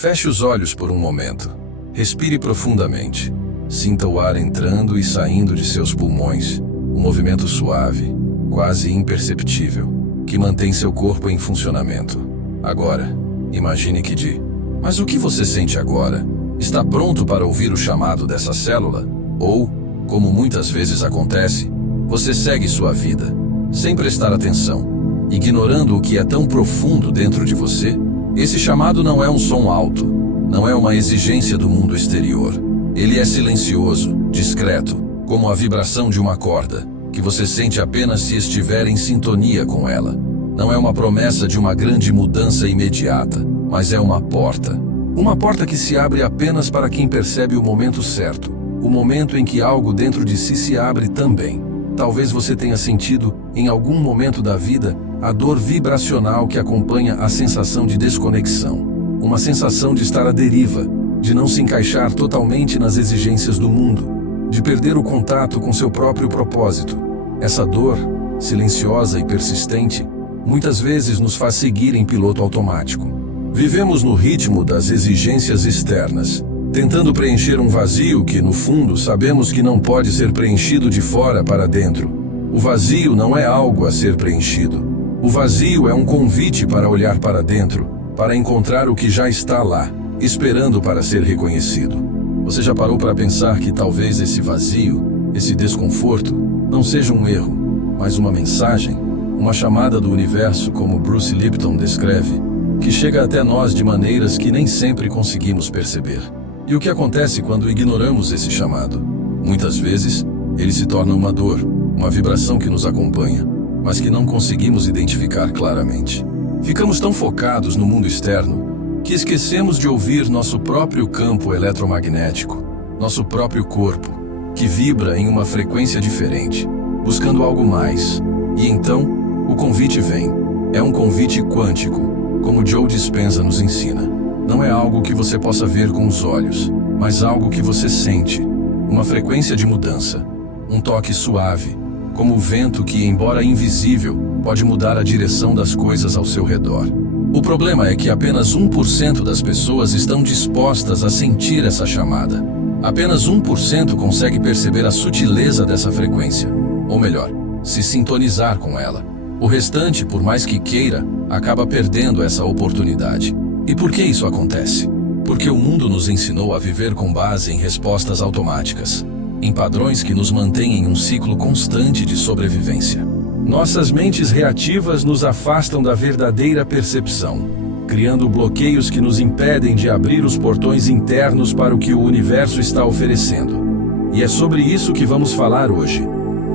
Feche os olhos por um momento. Respire profundamente. Sinta o ar entrando e saindo de seus pulmões, um movimento suave, quase imperceptível, que mantém seu corpo em funcionamento. Agora, imagine que mas o que você sente agora? Está pronto para ouvir o chamado dessa célula? Ou, como muitas vezes acontece, você segue sua vida, sem prestar atenção, ignorando o que é tão profundo dentro de você? Esse chamado não é um som alto, não é uma exigência do mundo exterior. Ele é silencioso, discreto, como a vibração de uma corda, que você sente apenas se estiver em sintonia com ela. Não é uma promessa de uma grande mudança imediata, mas é uma porta. Uma porta que se abre apenas para quem percebe o momento certo, o momento em que algo dentro de si se abre também. Talvez você tenha sentido, em algum momento da vida, a dor vibracional que acompanha a sensação de desconexão. Uma sensação de estar à deriva, de não se encaixar totalmente nas exigências do mundo, de perder o contato com seu próprio propósito. Essa dor, silenciosa e persistente, muitas vezes nos faz seguir em piloto automático. Vivemos no ritmo das exigências externas, tentando preencher um vazio que, no fundo, sabemos que não pode ser preenchido de fora para dentro. O vazio não é algo a ser preenchido. O vazio é um convite para olhar para dentro, para encontrar o que já está lá, esperando para ser reconhecido. Você já parou para pensar que talvez esse vazio, esse desconforto, não seja um erro, mas uma mensagem, uma chamada do universo, como Bruce Lipton descreve, que chega até nós de maneiras que nem sempre conseguimos perceber? E o que acontece quando ignoramos esse chamado? Muitas vezes, ele se torna uma dor, uma vibração que nos acompanha, mas que não conseguimos identificar claramente. Ficamos tão focados no mundo externo que esquecemos de ouvir nosso próprio campo eletromagnético, nosso próprio corpo, que vibra em uma frequência diferente, buscando algo mais. E então, o convite vem. É um convite quântico, como Joe Dispenza nos ensina. Não é algo que você possa ver com os olhos, mas algo que você sente. Uma frequência de mudança, um toque suave, como o vento que, embora invisível, pode mudar a direção das coisas ao seu redor. O problema é que apenas 1% das pessoas estão dispostas a sentir essa chamada. Apenas 1% consegue perceber a sutileza dessa frequência, ou melhor, se sintonizar com ela. O restante, por mais que queira, acaba perdendo essa oportunidade. E por que isso acontece? Porque o mundo nos ensinou a viver com base em respostas automáticas, em padrões que nos mantêm em um ciclo constante de sobrevivência. Nossas mentes reativas nos afastam da verdadeira percepção, criando bloqueios que nos impedem de abrir os portões internos para o que o universo está oferecendo. E é sobre isso que vamos falar hoje.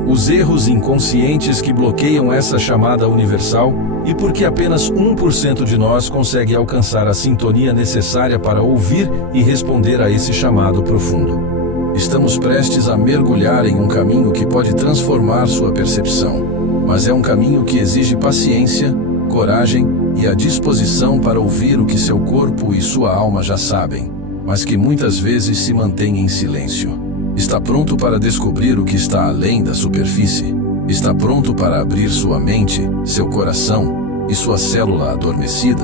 Os erros inconscientes que bloqueiam essa chamada universal e por que apenas 1% de nós consegue alcançar a sintonia necessária para ouvir e responder a esse chamado profundo. Estamos prestes a mergulhar em um caminho que pode transformar sua percepção, mas é um caminho que exige paciência, coragem e a disposição para ouvir o que seu corpo e sua alma já sabem, mas que muitas vezes se mantém em silêncio. Está pronto para descobrir o que está além da superfície? Está pronto para abrir sua mente, seu coração e sua célula adormecida?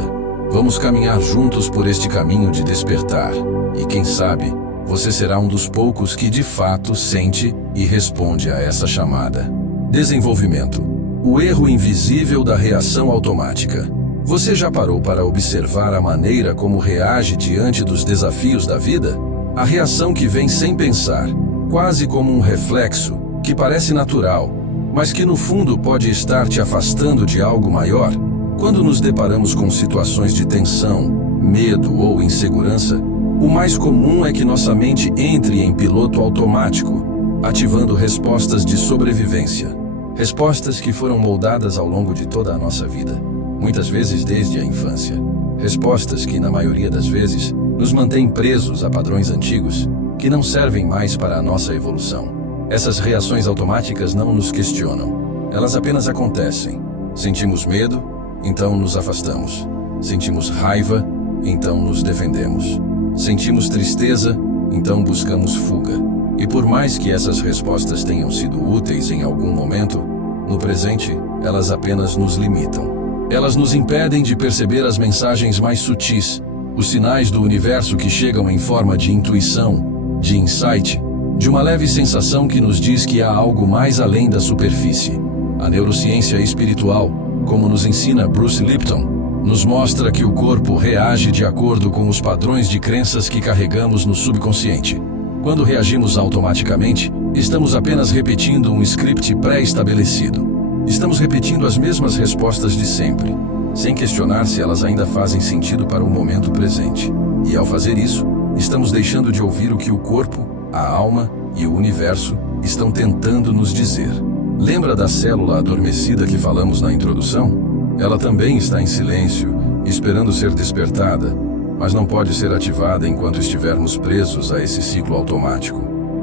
Vamos caminhar juntos por este caminho de despertar, e quem sabe, você será um dos poucos que de fato sente e responde a essa chamada. Desenvolvimento. O erro invisível da reação automática. Você já parou para observar a maneira como reage diante dos desafios da vida? A reação que vem sem pensar, quase como um reflexo, que parece natural, mas que no fundo pode estar te afastando de algo maior. Quando nos deparamos com situações de tensão, medo ou insegurança, o mais comum é que nossa mente entre em piloto automático, ativando respostas de sobrevivência. Respostas que foram moldadas ao longo de toda a nossa vida, muitas vezes desde a infância. Respostas que, na maioria das vezes, nos mantêm presos a padrões antigos que não servem mais para a nossa evolução. Essas reações automáticas não nos questionam. Elas apenas acontecem. Sentimos medo, então nos afastamos. Sentimos raiva, então nos defendemos. Sentimos tristeza, então buscamos fuga. E por mais que essas respostas tenham sido úteis em algum momento, no presente, elas apenas nos limitam. Elas nos impedem de perceber as mensagens mais sutis, Os sinais do universo que chegam em forma de intuição, de insight, de uma leve sensação que nos diz que há algo mais além da superfície. A neurociência espiritual, como nos ensina Bruce Lipton, nos mostra que o corpo reage de acordo com os padrões de crenças que carregamos no subconsciente. Quando reagimos automaticamente, estamos apenas repetindo um script pré-estabelecido. Estamos repetindo as mesmas respostas de sempre, sem questionar se elas ainda fazem sentido para o momento presente. E ao fazer isso, estamos deixando de ouvir o que o corpo, a alma e o universo estão tentando nos dizer. Lembra da célula adormecida que falamos na introdução? Ela também está em silêncio, esperando ser despertada, mas não pode ser ativada enquanto estivermos presos a esse ciclo automático.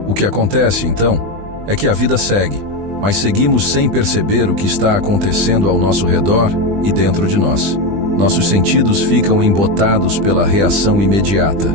O que acontece, então, é que a vida segue, mas seguimos sem perceber o que está acontecendo ao nosso redor e dentro de nós. Nossos sentidos ficam embotados pela reação imediata,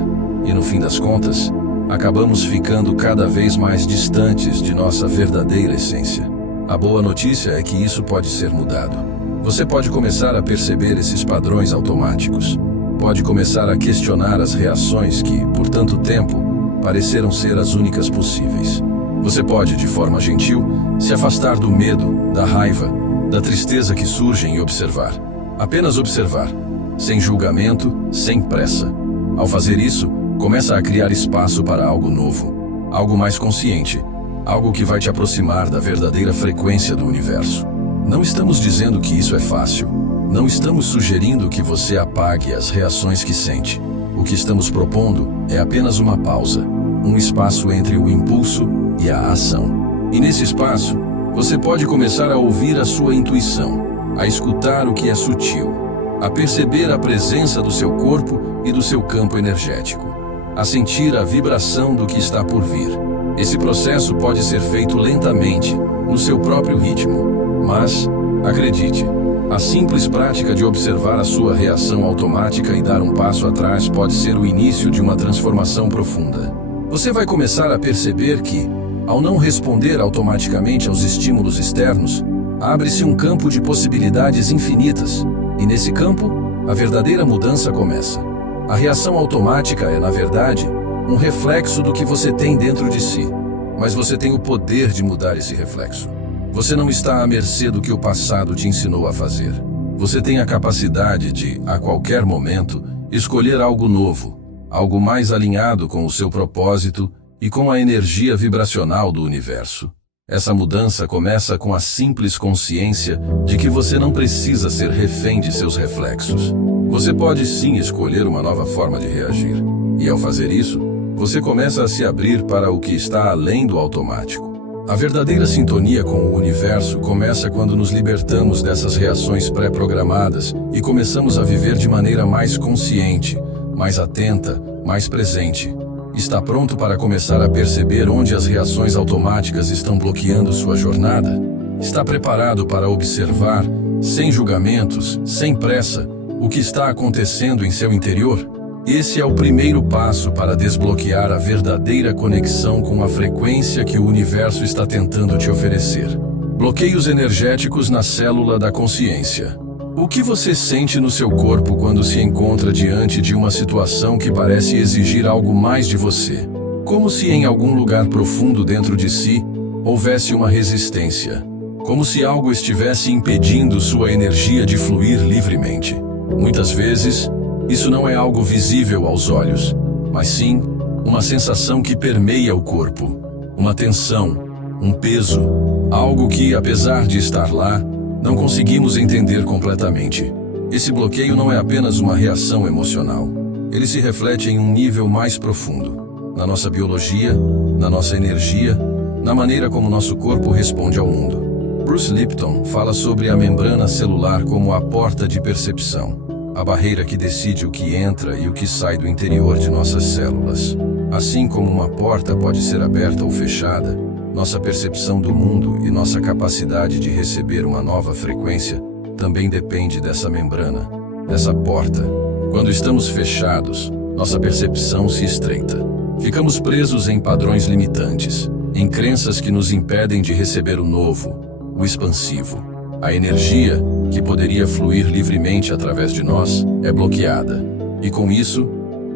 e no fim das contas, acabamos ficando cada vez mais distantes de nossa verdadeira essência. A boa notícia é que isso pode ser mudado. Você pode começar a perceber esses padrões automáticos. Pode começar a questionar as reações que, por tanto tempo, pareceram ser as únicas possíveis. Você pode, de forma gentil, se afastar do medo, da raiva, da tristeza que surgem e observar. Apenas observar, sem julgamento, sem pressa. Ao fazer isso, começa a criar espaço para algo novo, algo mais consciente, algo que vai te aproximar da verdadeira frequência do universo. Não estamos dizendo que isso é fácil. Não estamos sugerindo que você apague as reações que sente. O que estamos propondo é apenas uma pausa, um espaço entre o impulso e a ação. E nesse espaço, você pode começar a ouvir a sua intuição, a escutar o que é sutil, a perceber a presença do seu corpo e do seu campo energético, a sentir a vibração do que está por vir. Esse processo pode ser feito lentamente, no seu próprio ritmo, mas, acredite, a simples prática de observar a sua reação automática e dar um passo atrás pode ser o início de uma transformação profunda. Você vai começar a perceber que, ao não responder automaticamente aos estímulos externos, abre-se um campo de possibilidades infinitas, e nesse campo, a verdadeira mudança começa. A reação automática é, na verdade, um reflexo do que você tem dentro de si, mas você tem o poder de mudar esse reflexo. Você não está à mercê do que o passado te ensinou a fazer. Você tem a capacidade de, a qualquer momento, escolher algo novo, algo mais alinhado com o seu propósito e com a energia vibracional do universo. Essa mudança começa com a simples consciência de que você não precisa ser refém de seus reflexos. Você pode sim escolher uma nova forma de reagir. E ao fazer isso, você começa a se abrir para o que está além do automático. A verdadeira sintonia com o universo começa quando nos libertamos dessas reações pré-programadas e começamos a viver de maneira mais consciente, mais atenta, mais presente. Está pronto para começar a perceber onde as reações automáticas estão bloqueando sua jornada? Está preparado para observar, sem julgamentos, sem pressa, o que está acontecendo em seu interior? Esse é o primeiro passo para desbloquear a verdadeira conexão com a frequência que o universo está tentando te oferecer. Bloqueios energéticos na célula da consciência. O que você sente no seu corpo quando se encontra diante de uma situação que parece exigir algo mais de você? Como se em algum lugar profundo dentro de si houvesse uma resistência. Como se algo estivesse impedindo sua energia de fluir livremente. Muitas vezes, isso não é algo visível aos olhos, mas sim uma sensação que permeia o corpo, uma tensão, um peso, algo que, apesar de estar lá, não conseguimos entender completamente. Esse bloqueio não é apenas uma reação emocional. Ele se reflete em um nível mais profundo, na nossa biologia, na nossa energia, na maneira como nosso corpo responde ao mundo. Bruce Lipton fala sobre a membrana celular como a porta de percepção. A barreira que decide o que entra e o que sai do interior de nossas células. Assim como uma porta pode ser aberta ou fechada, nossa percepção do mundo e nossa capacidade de receber uma nova frequência também depende dessa membrana, dessa porta. Quando estamos fechados, nossa percepção se estreita. Ficamos presos em padrões limitantes, em crenças que nos impedem de receber o novo, o expansivo. A energia, que poderia fluir livremente através de nós, é bloqueada. E com isso,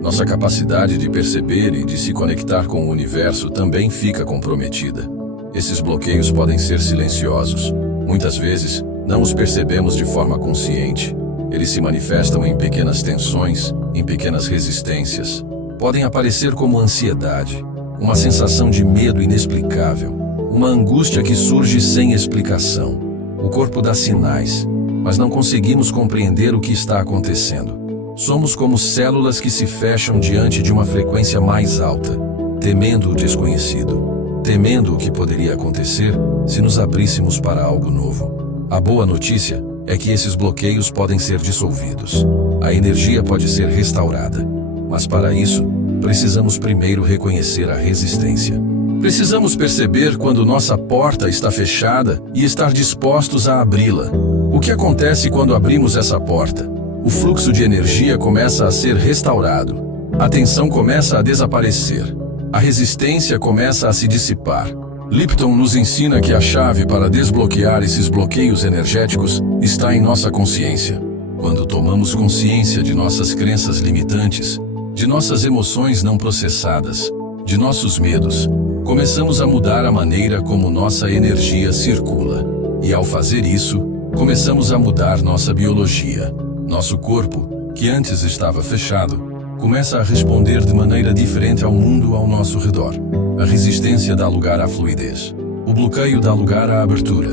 nossa capacidade de perceber e de se conectar com o universo também fica comprometida. Esses bloqueios podem ser silenciosos. Muitas vezes, não os percebemos de forma consciente. Eles se manifestam em pequenas tensões, em pequenas resistências. Podem aparecer como ansiedade, uma sensação de medo inexplicável, uma angústia que surge sem explicação. O corpo dá sinais, mas não conseguimos compreender o que está acontecendo. Somos como células que se fecham diante de uma frequência mais alta, temendo o desconhecido, temendo o que poderia acontecer se nos abríssemos para algo novo. A boa notícia é que esses bloqueios podem ser dissolvidos. A energia pode ser restaurada. Mas para isso, precisamos primeiro reconhecer a resistência. Precisamos perceber quando nossa porta está fechada e estar dispostos a abri-la. O que acontece quando abrimos essa porta? O fluxo de energia começa a ser restaurado. A tensão começa a desaparecer. A resistência começa a se dissipar. Lipton nos ensina que a chave para desbloquear esses bloqueios energéticos está em nossa consciência. Quando tomamos consciência de nossas crenças limitantes, de nossas emoções não processadas, de nossos medos, começamos a mudar a maneira como nossa energia circula. E ao fazer isso, começamos a mudar nossa biologia. Nosso corpo, que antes estava fechado, começa a responder de maneira diferente ao mundo ao nosso redor. A resistência dá lugar à fluidez. O bloqueio dá lugar à abertura.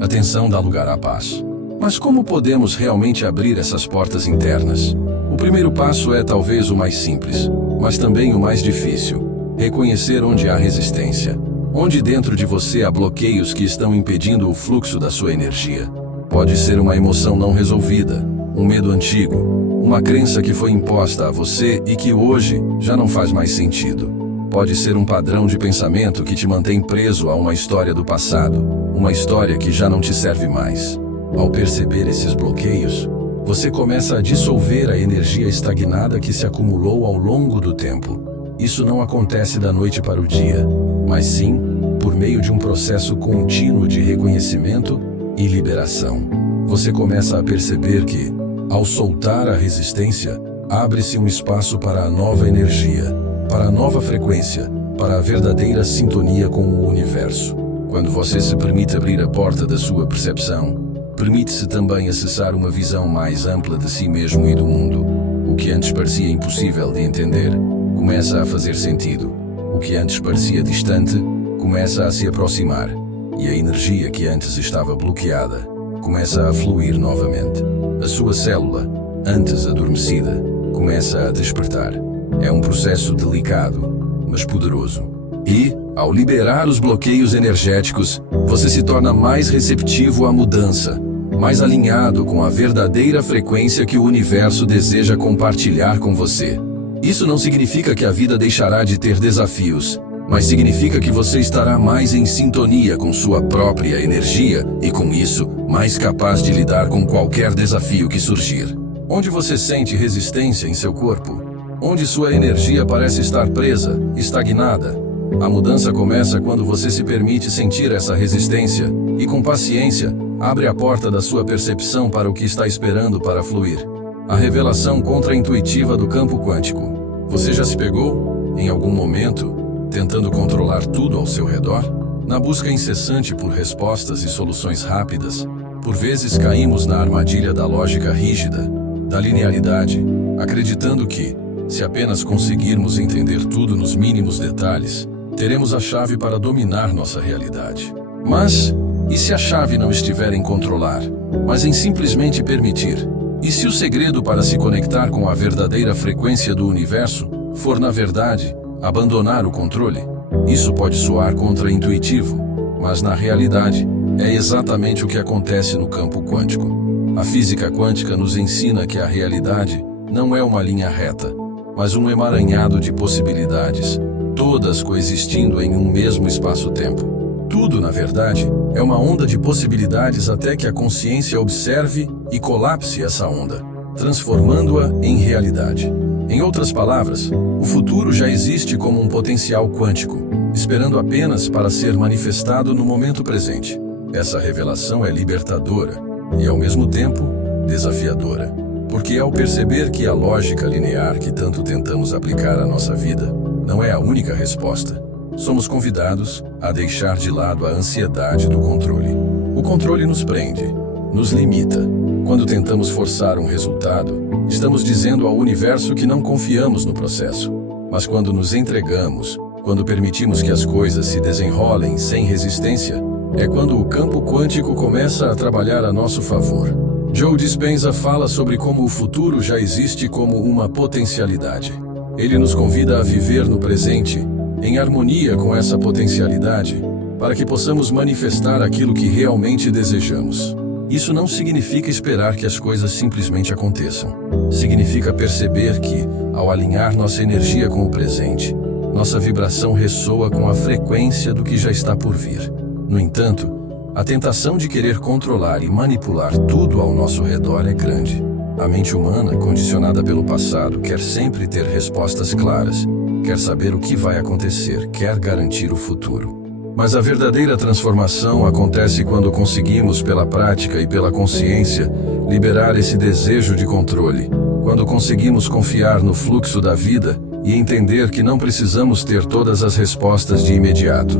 A tensão dá lugar à paz. Mas como podemos realmente abrir essas portas internas? O primeiro passo é talvez o mais simples, mas também o mais difícil. Reconhecer onde há resistência. Onde dentro de você há bloqueios que estão impedindo o fluxo da sua energia. Pode ser uma emoção não resolvida, um medo antigo, uma crença que foi imposta a você e que hoje já não faz mais sentido. Pode ser um padrão de pensamento que te mantém preso a uma história do passado, uma história que já não te serve mais. Ao perceber esses bloqueios, você começa a dissolver a energia estagnada que se acumulou ao longo do tempo. Isso não acontece da noite para o dia, mas sim por meio de um processo contínuo de reconhecimento e liberação. Você começa a perceber que, ao soltar a resistência, abre-se um espaço para a nova energia, para a nova frequência, para a verdadeira sintonia com o universo. Quando você se permite abrir a porta da sua percepção, permite-se também acessar uma visão mais ampla de si mesmo e do mundo. O que antes parecia impossível de entender, começa a fazer sentido. O que antes parecia distante, começa a se aproximar. E a energia que antes estava bloqueada, começa a fluir novamente. A sua célula, antes adormecida, começa a despertar. É um processo delicado, mas poderoso. E, ao liberar os bloqueios energéticos, você se torna mais receptivo à mudança, mais alinhado com a verdadeira frequência que o universo deseja compartilhar com você. Isso não significa que a vida deixará de ter desafios, mas significa que você estará mais em sintonia com sua própria energia e, com isso, mais capaz de lidar com qualquer desafio que surgir. Onde você sente resistência em seu corpo? Onde sua energia parece estar presa, estagnada? A mudança começa quando você se permite sentir essa resistência e, com paciência, abre a porta da sua percepção para o que está esperando para fluir. A revelação contra-intuitiva do campo quântico. Você já se pegou, em algum momento, tentando controlar tudo ao seu redor? Na busca incessante por respostas e soluções rápidas, por vezes caímos na armadilha da lógica rígida, da linearidade, acreditando que, se apenas conseguirmos entender tudo nos mínimos detalhes, teremos a chave para dominar nossa realidade. Mas, e se a chave não estiver em controlar, mas em simplesmente permitir? E se o segredo para se conectar com a verdadeira frequência do universo for, na verdade, abandonar o controle? Isso pode soar contra-intuitivo, mas na realidade, é exatamente o que acontece no campo quântico. A física quântica nos ensina que a realidade não é uma linha reta, mas um emaranhado de possibilidades, todas coexistindo em um mesmo espaço-tempo. Tudo, na verdade, é uma onda de possibilidades até que a consciência observe e colapse essa onda, transformando-a em realidade. Em outras palavras, o futuro já existe como um potencial quântico, esperando apenas para ser manifestado no momento presente. Essa revelação é libertadora e, ao mesmo tempo, desafiadora, Porque ao perceber que a lógica linear que tanto tentamos aplicar à nossa vida não é a única resposta, somos convidados a deixar de lado a ansiedade do controle. O controle nos prende, nos limita. Quando tentamos forçar um resultado, estamos dizendo ao universo que não confiamos no processo. Mas quando nos entregamos, quando permitimos que as coisas se desenrolem sem resistência, é quando o campo quântico começa a trabalhar a nosso favor. Joe Dispenza fala sobre como o futuro já existe como uma potencialidade. Ele nos convida a viver no presente, em harmonia com essa potencialidade, para que possamos manifestar aquilo que realmente desejamos. Isso não significa esperar que as coisas simplesmente aconteçam. Significa perceber que, ao alinhar nossa energia com o presente, nossa vibração ressoa com a frequência do que já está por vir. No entanto, a tentação de querer controlar e manipular tudo ao nosso redor é grande. A mente humana, condicionada pelo passado, quer sempre ter respostas claras, quer saber o que vai acontecer, quer garantir o futuro. Mas a verdadeira transformação acontece quando conseguimos, pela prática e pela consciência, liberar esse desejo de controle. Quando conseguimos confiar no fluxo da vida e entender que não precisamos ter todas as respostas de imediato.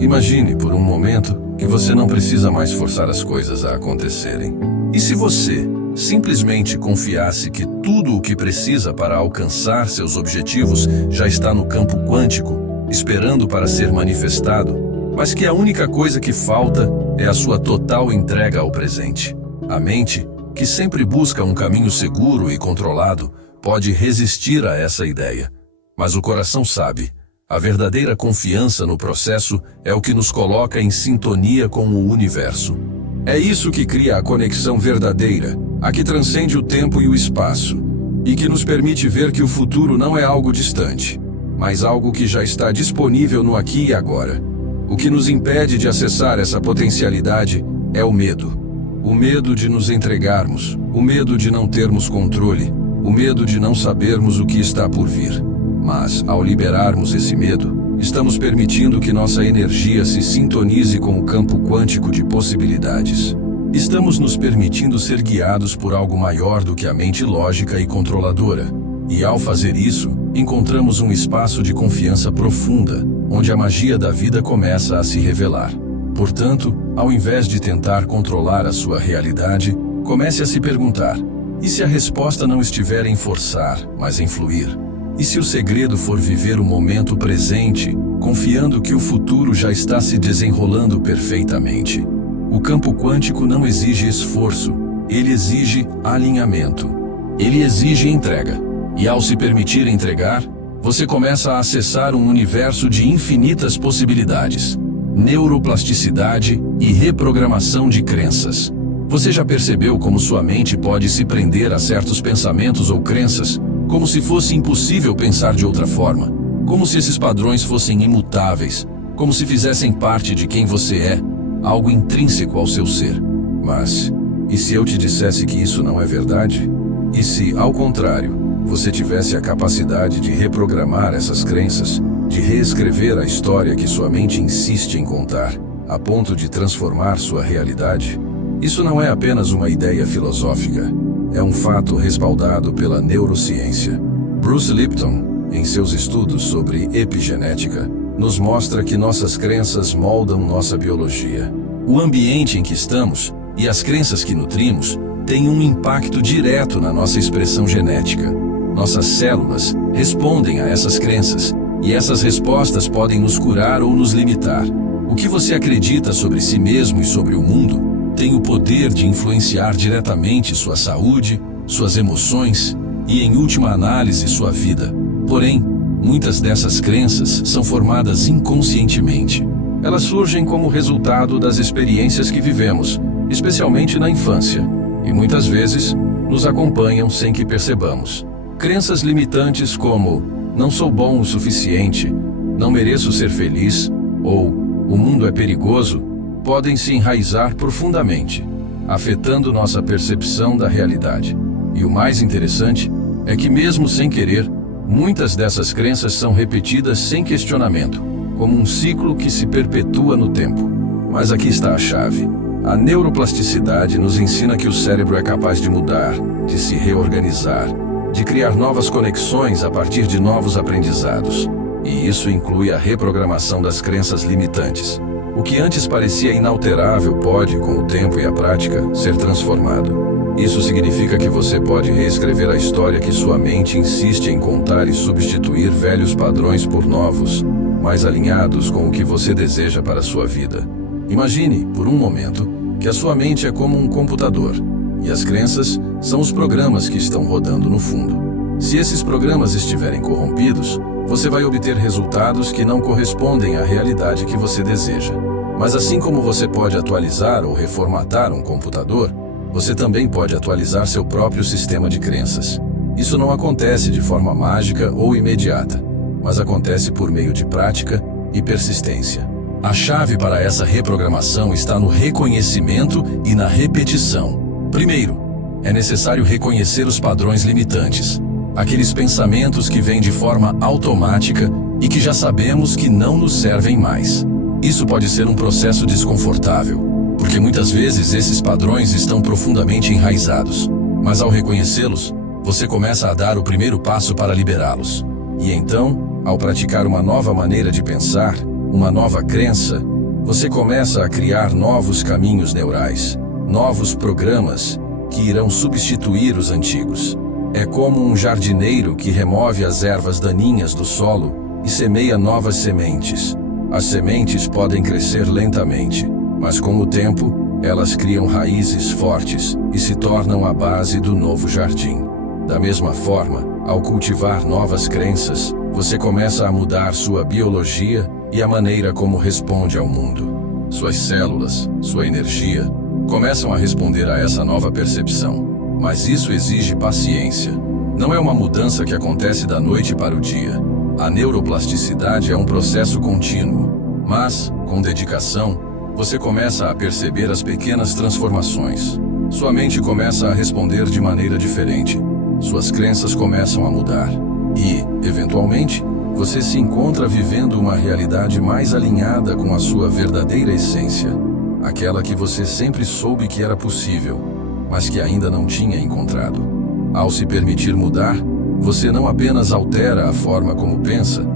Imagine, por um momento, que você não precisa mais forçar as coisas a acontecerem. E se você simplesmente confiasse que tudo o que precisa para alcançar seus objetivos já está no campo quântico, esperando para ser manifestado, mas que a única coisa que falta é a sua total entrega ao presente? A mente, que sempre busca um caminho seguro e controlado, pode resistir a essa ideia. Mas o coração sabe. A verdadeira confiança no processo é o que nos coloca em sintonia com o universo. É isso que cria a conexão verdadeira, a que transcende o tempo e o espaço, e que nos permite ver que o futuro não é algo distante, mas algo que já está disponível no aqui e agora. O que nos impede de acessar essa potencialidade é o medo. O medo de nos entregarmos, o medo de não termos controle, o medo de não sabermos o que está por vir. Mas, ao liberarmos esse medo, estamos permitindo que nossa energia se sintonize com o campo quântico de possibilidades. Estamos nos permitindo ser guiados por algo maior do que a mente lógica e controladora. E ao fazer isso, encontramos um espaço de confiança profunda, onde a magia da vida começa a se revelar. Portanto, ao invés de tentar controlar a sua realidade, comece a se perguntar: e se a resposta não estiver em forçar, mas em fluir? E se o segredo for viver o momento presente, confiando que o futuro já está se desenrolando perfeitamente? O campo quântico não exige esforço, ele exige alinhamento. Ele exige entrega. E ao se permitir entregar, você começa a acessar um universo de infinitas possibilidades. Neuroplasticidade e reprogramação de crenças. Você já percebeu como sua mente pode se prender a certos pensamentos ou crenças, como se fosse impossível pensar de outra forma, como se esses padrões fossem imutáveis, como se fizessem parte de quem você é, algo intrínseco ao seu ser. Mas, e se eu te dissesse que isso não é verdade? E se, ao contrário, você tivesse a capacidade de reprogramar essas crenças, de reescrever a história que sua mente insiste em contar, a ponto de transformar sua realidade? Isso não é apenas uma ideia filosófica, é um fato respaldado pela neurociência. Bruce Lipton, em seus estudos sobre epigenética, nos mostra que nossas crenças moldam nossa biologia. O ambiente em que estamos e as crenças que nutrimos têm um impacto direto na nossa expressão genética. Nossas células respondem a essas crenças, e essas respostas podem nos curar ou nos limitar. O que você acredita sobre si mesmo e sobre o mundo tem o poder de influenciar diretamente sua saúde, suas emoções e, em última análise, sua vida. Porém, muitas dessas crenças são formadas inconscientemente. Elas surgem como resultado das experiências que vivemos, especialmente na infância, e muitas vezes nos acompanham sem que percebamos. Crenças limitantes como "não sou bom o suficiente", "não mereço ser feliz" ou "o mundo é perigoso" podem se enraizar profundamente, afetando nossa percepção da realidade. E o mais interessante é que, mesmo sem querer, muitas dessas crenças são repetidas sem questionamento, como um ciclo que se perpetua no tempo. Mas aqui está a chave. A neuroplasticidade nos ensina que o cérebro é capaz de mudar, de se reorganizar, de criar novas conexões a partir de novos aprendizados. E isso inclui a reprogramação das crenças limitantes. O que antes parecia inalterável pode, com o tempo e a prática, ser transformado. Isso significa que você pode reescrever a história que sua mente insiste em contar e substituir velhos padrões por novos, mais alinhados com o que você deseja para a sua vida. Imagine, por um momento, que a sua mente é como um computador, e as crenças são os programas que estão rodando no fundo. Se esses programas estiverem corrompidos, você vai obter resultados que não correspondem à realidade que você deseja. Mas assim como você pode atualizar ou reformatar um computador, você também pode atualizar seu próprio sistema de crenças. Isso não acontece de forma mágica ou imediata, mas acontece por meio de prática e persistência. A chave para essa reprogramação está no reconhecimento e na repetição. Primeiro, é necessário reconhecer os padrões limitantes, aqueles pensamentos que vêm de forma automática e que já sabemos que não nos servem mais. Isso pode ser um processo desconfortável, porque muitas vezes esses padrões estão profundamente enraizados. Mas ao reconhecê-los, você começa a dar o primeiro passo para liberá-los. E então, ao praticar uma nova maneira de pensar, uma nova crença, você começa a criar novos caminhos neurais, novos programas que irão substituir os antigos. É como um jardineiro que remove as ervas daninhas do solo e semeia novas sementes. As sementes podem crescer lentamente, mas com o tempo, elas criam raízes fortes e se tornam a base do novo jardim. Da mesma forma, ao cultivar novas crenças, você começa a mudar sua biologia e a maneira como responde ao mundo. Suas células, sua energia, começam a responder a essa nova percepção. Mas isso exige paciência. Não é uma mudança que acontece da noite para o dia. A neuroplasticidade é um processo contínuo. Mas, com dedicação, você começa a perceber as pequenas transformações. Sua mente começa a responder de maneira diferente. Suas crenças começam a mudar. E, eventualmente, você se encontra vivendo uma realidade mais alinhada com a sua verdadeira essência. Aquela que você sempre soube que era possível, mas que ainda não tinha encontrado. Ao se permitir mudar, você não apenas altera a forma como pensa,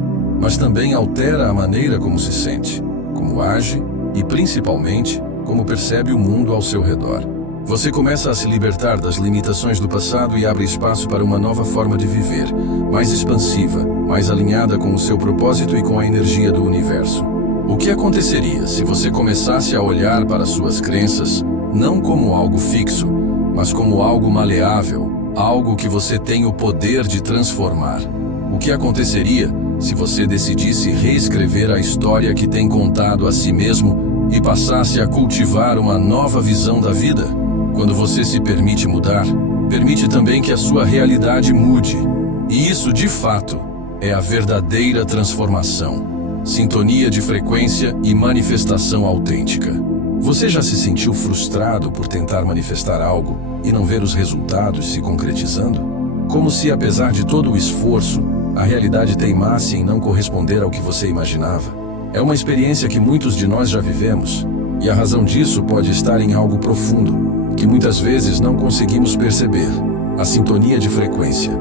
mas também altera a maneira como se sente, como age e, principalmente, como percebe o mundo ao seu redor. Você começa a se libertar das limitações do passado e abre espaço para uma nova forma de viver, mais expansiva, mais alinhada com o seu propósito e com a energia do universo. O que aconteceria se você começasse a olhar para suas crenças não como algo fixo, mas como algo maleável, algo que você tem o poder de transformar? O que aconteceria se você decidisse reescrever a história que tem contado a si mesmo e passasse a cultivar uma nova visão da vida? Quando você se permite mudar, permite também que a sua realidade mude. E isso, de fato, é a verdadeira transformação. Sintonia de frequência e manifestação autêntica. Você já se sentiu frustrado por tentar manifestar algo e não ver os resultados se concretizando? Como se, apesar de todo o esforço, a realidade teimasse em não corresponder ao que você imaginava? É uma experiência que muitos de nós já vivemos, e a razão disso pode estar em algo profundo, que muitas vezes não conseguimos perceber: a sintonia de frequência.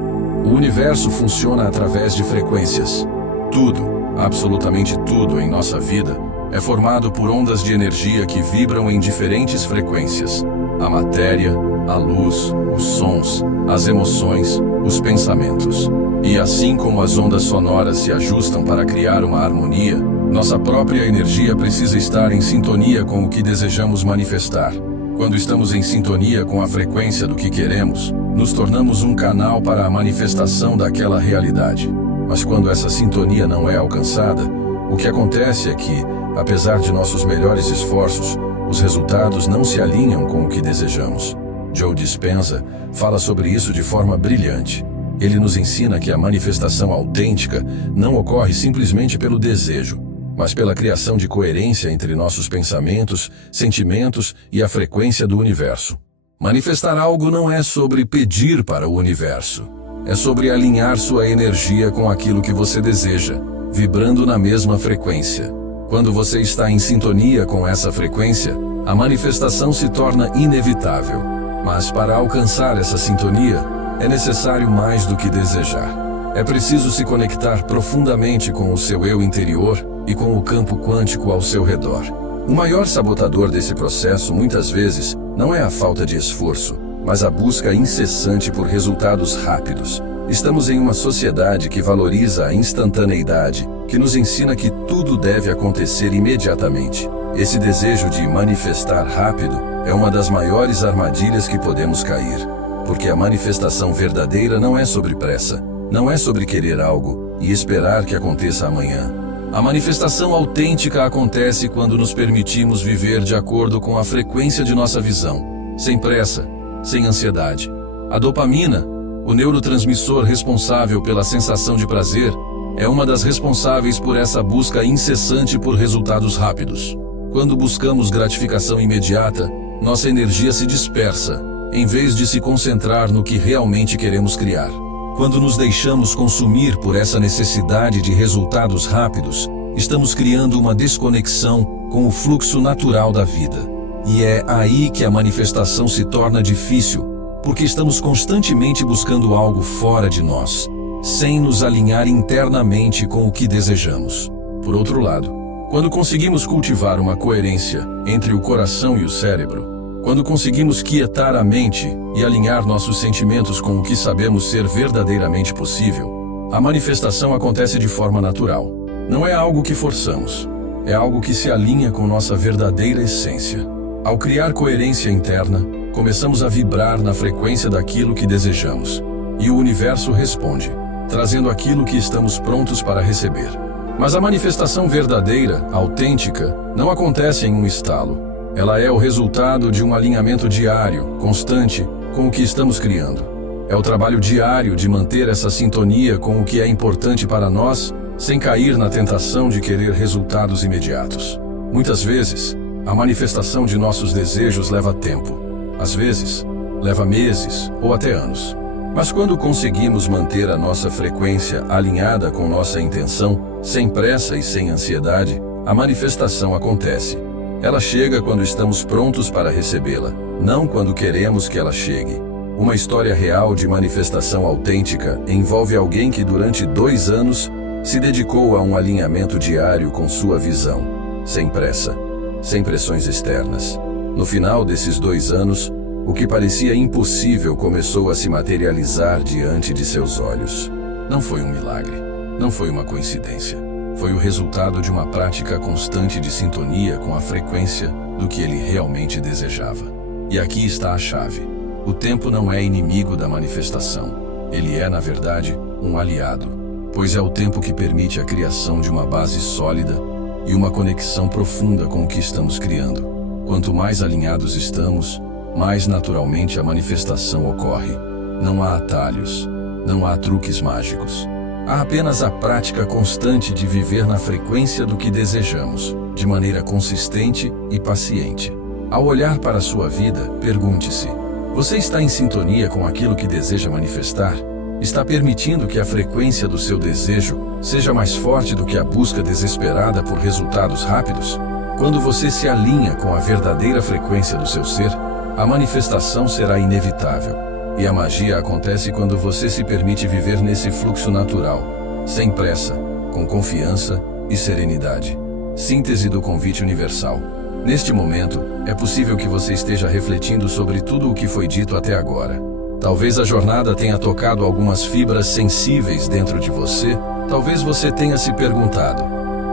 O universo funciona através de frequências. Tudo, absolutamente tudo em nossa vida, é formado por ondas de energia que vibram em diferentes frequências. A matéria, a luz, os sons, as emoções, os pensamentos. E assim como as ondas sonoras se ajustam para criar uma harmonia, nossa própria energia precisa estar em sintonia com o que desejamos manifestar. Quando estamos em sintonia com a frequência do que queremos, nos tornamos um canal para a manifestação daquela realidade. Mas quando essa sintonia não é alcançada, o que acontece é que, apesar de nossos melhores esforços, os resultados não se alinham com o que desejamos. Joe Dispenza fala sobre isso de forma brilhante. Ele nos ensina que a manifestação autêntica não ocorre simplesmente pelo desejo, mas pela criação de coerência entre nossos pensamentos, sentimentos e a frequência do universo. Manifestar algo não é sobre pedir para o universo. É sobre alinhar sua energia com aquilo que você deseja, vibrando na mesma frequência. Quando você está em sintonia com essa frequência, a manifestação se torna inevitável. Mas para alcançar essa sintonia, é necessário mais do que desejar. É preciso se conectar profundamente com o seu eu interior e com o campo quântico ao seu redor. O maior sabotador desse processo, muitas vezes, não é a falta de esforço, mas a busca incessante por resultados rápidos. Estamos em uma sociedade que valoriza a instantaneidade, que nos ensina que tudo deve acontecer imediatamente. Esse desejo de manifestar rápido é uma das maiores armadilhas que podemos cair, porque a manifestação verdadeira não é sobre pressa, não é sobre querer algo e esperar que aconteça amanhã. A manifestação autêntica acontece quando nos permitimos viver de acordo com a frequência de nossa visão, sem pressa, sem ansiedade. A dopamina, o neurotransmissor responsável pela sensação de prazer, é uma das responsáveis por essa busca incessante por resultados rápidos. Quando buscamos gratificação imediata, nossa energia se dispersa, em vez de se concentrar no que realmente queremos criar. Quando nos deixamos consumir por essa necessidade de resultados rápidos, estamos criando uma desconexão com o fluxo natural da vida. E é aí que a manifestação se torna difícil, porque estamos constantemente buscando algo fora de nós, sem nos alinhar internamente com o que desejamos. Por outro lado, quando conseguimos cultivar uma coerência entre o coração e o cérebro, quando conseguimos quietar a mente e alinhar nossos sentimentos com o que sabemos ser verdadeiramente possível, a manifestação acontece de forma natural. Não é algo que forçamos, é algo que se alinha com nossa verdadeira essência. Ao criar coerência interna, começamos a vibrar na frequência daquilo que desejamos, e o universo responde, trazendo aquilo que estamos prontos para receber. Mas a manifestação verdadeira, autêntica, não acontece em um estalo. Ela é o resultado de um alinhamento diário, constante, com o que estamos criando. É o trabalho diário de manter essa sintonia com o que é importante para nós, sem cair na tentação de querer resultados imediatos. Muitas vezes, a manifestação de nossos desejos leva tempo. Às vezes, leva meses ou até anos. Mas quando conseguimos manter a nossa frequência alinhada com nossa intenção, sem pressa e sem ansiedade, a manifestação acontece. Ela chega quando estamos prontos para recebê-la, não quando queremos que ela chegue. Uma história real de manifestação autêntica envolve alguém que durante 2 anos se dedicou a um alinhamento diário com sua visão, sem pressa, sem pressões externas. No final desses 2 anos, o que parecia impossível começou a se materializar diante de seus olhos. Não foi um milagre, não foi uma coincidência. Foi o resultado de uma prática constante de sintonia com a frequência do que ele realmente desejava. E aqui está a chave. O tempo não é inimigo da manifestação. Ele é, na verdade, um aliado, pois é o tempo que permite a criação de uma base sólida e uma conexão profunda com o que estamos criando. Quanto mais alinhados estamos, mais naturalmente a manifestação ocorre. Não há atalhos, não há truques mágicos. Há apenas a prática constante de viver na frequência do que desejamos, de maneira consistente e paciente. Ao olhar para a sua vida, pergunte-se: você está em sintonia com aquilo que deseja manifestar? Está permitindo que a frequência do seu desejo seja mais forte do que a busca desesperada por resultados rápidos? Quando você se alinha com a verdadeira frequência do seu ser, a manifestação será inevitável. E a magia acontece quando você se permite viver nesse fluxo natural, sem pressa, com confiança e serenidade. Síntese do convite universal. Neste momento, é possível que você esteja refletindo sobre tudo o que foi dito até agora. Talvez a jornada tenha tocado algumas fibras sensíveis dentro de você. Talvez você tenha se perguntado: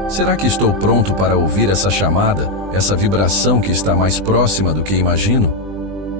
será que estou pronto para ouvir essa chamada, essa vibração que está mais próxima do que imagino?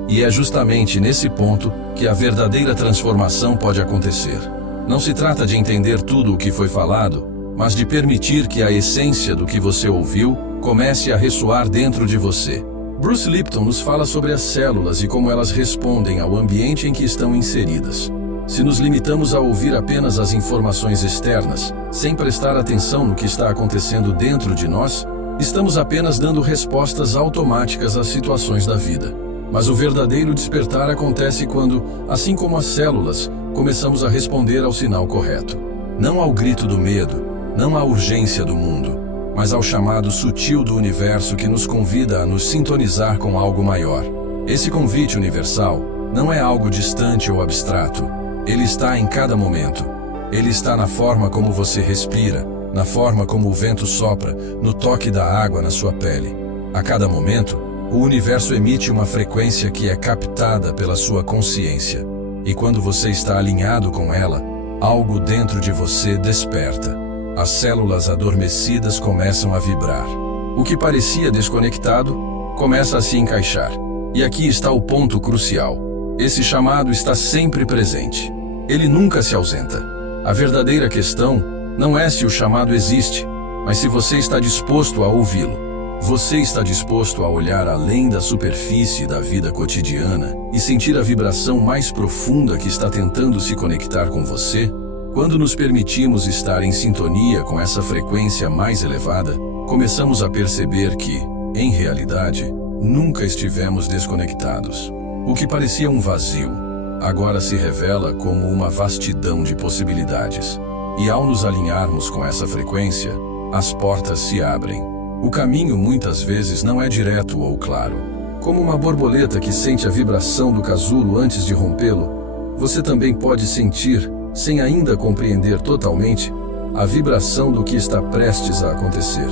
E é justamente nesse ponto que a verdadeira transformação pode acontecer. Não se trata de entender tudo o que foi falado, mas de permitir que a essência do que você ouviu comece a ressoar dentro de você. Bruce Lipton nos fala sobre as células e como elas respondem ao ambiente em que estão inseridas. Se nos limitamos a ouvir apenas as informações externas, sem prestar atenção no que está acontecendo dentro de nós, estamos apenas dando respostas automáticas às situações da vida. Mas o verdadeiro despertar acontece quando, assim como as células, começamos a responder ao sinal correto. Não ao grito do medo, não à urgência do mundo, mas ao chamado sutil do universo que nos convida a nos sintonizar com algo maior. Esse convite universal não é algo distante ou abstrato. Ele está em cada momento. Ele está na forma como você respira, na forma como o vento sopra, no toque da água na sua pele. A cada momento, o universo emite uma frequência que é captada pela sua consciência. E quando você está alinhado com ela, algo dentro de você desperta. As células adormecidas começam a vibrar. O que parecia desconectado começa a se encaixar. E aqui está o ponto crucial. Esse chamado está sempre presente. Ele nunca se ausenta. A verdadeira questão não é se o chamado existe, mas se você está disposto a ouvi-lo. Você está disposto a olhar além da superfície da vida cotidiana e sentir a vibração mais profunda que está tentando se conectar com você? Quando nos permitimos estar em sintonia com essa frequência mais elevada, começamos a perceber que, em realidade, nunca estivemos desconectados. O que parecia um vazio, agora se revela como uma vastidão de possibilidades. E ao nos alinharmos com essa frequência, as portas se abrem. O caminho muitas vezes não é direto ou claro. Como uma borboleta que sente a vibração do casulo antes de rompê-lo, você também pode sentir, sem ainda compreender totalmente, a vibração do que está prestes a acontecer.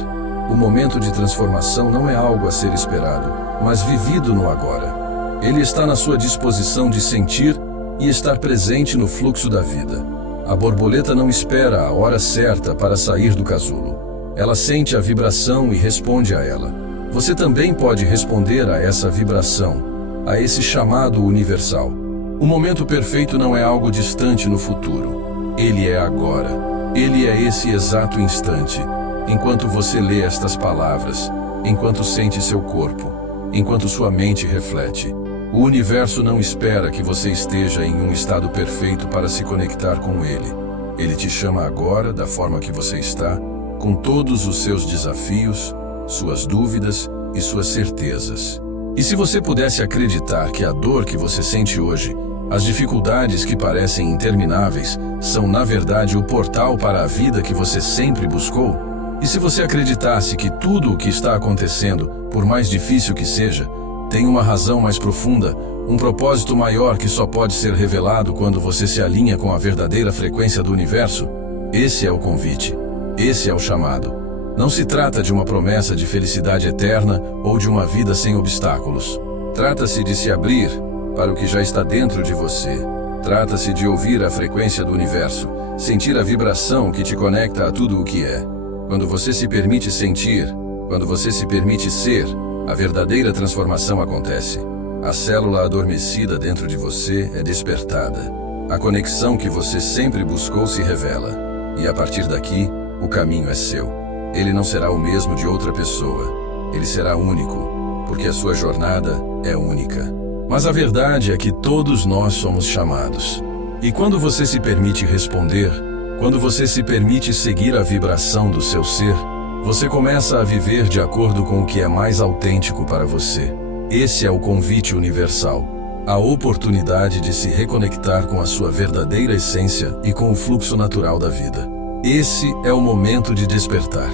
O momento de transformação não é algo a ser esperado, mas vivido no agora. Ele está na sua disposição de sentir e estar presente no fluxo da vida. A borboleta não espera a hora certa para sair do casulo. Ela sente a vibração e responde a ela. Você também pode responder a essa vibração, a esse chamado universal. O momento perfeito não é algo distante no futuro. Ele é agora. Ele é esse exato instante. Enquanto você lê estas palavras, enquanto sente seu corpo, enquanto sua mente reflete, o universo não espera que você esteja em um estado perfeito para se conectar com ele. Ele te chama agora da forma que você está, com todos os seus desafios, suas dúvidas e suas certezas. E se você pudesse acreditar que a dor que você sente hoje, as dificuldades que parecem intermináveis, são na verdade o portal para a vida que você sempre buscou? E se você acreditasse que tudo o que está acontecendo, por mais difícil que seja, tem uma razão mais profunda, um propósito maior que só pode ser revelado quando você se alinha com a verdadeira frequência do universo? Esse é o convite. Esse é o chamado. Não se trata de uma promessa de felicidade eterna ou de uma vida sem obstáculos. Trata-se de se abrir para o que já está dentro de você. Trata-se de ouvir a frequência do universo, sentir a vibração que te conecta a tudo o que é. Quando você se permite sentir, quando você se permite ser, a verdadeira transformação acontece. A célula adormecida dentro de você é despertada. A conexão que você sempre buscou se revela. E a partir daqui, o caminho é seu. Ele não será o mesmo de outra pessoa. Ele será único, porque a sua jornada é única. Mas a verdade é que todos nós somos chamados. E quando você se permite responder, quando você se permite seguir a vibração do seu ser, você começa a viver de acordo com o que é mais autêntico para você. Esse é o convite universal. A oportunidade de se reconectar com a sua verdadeira essência e com o fluxo natural da vida. Esse é o momento de despertar.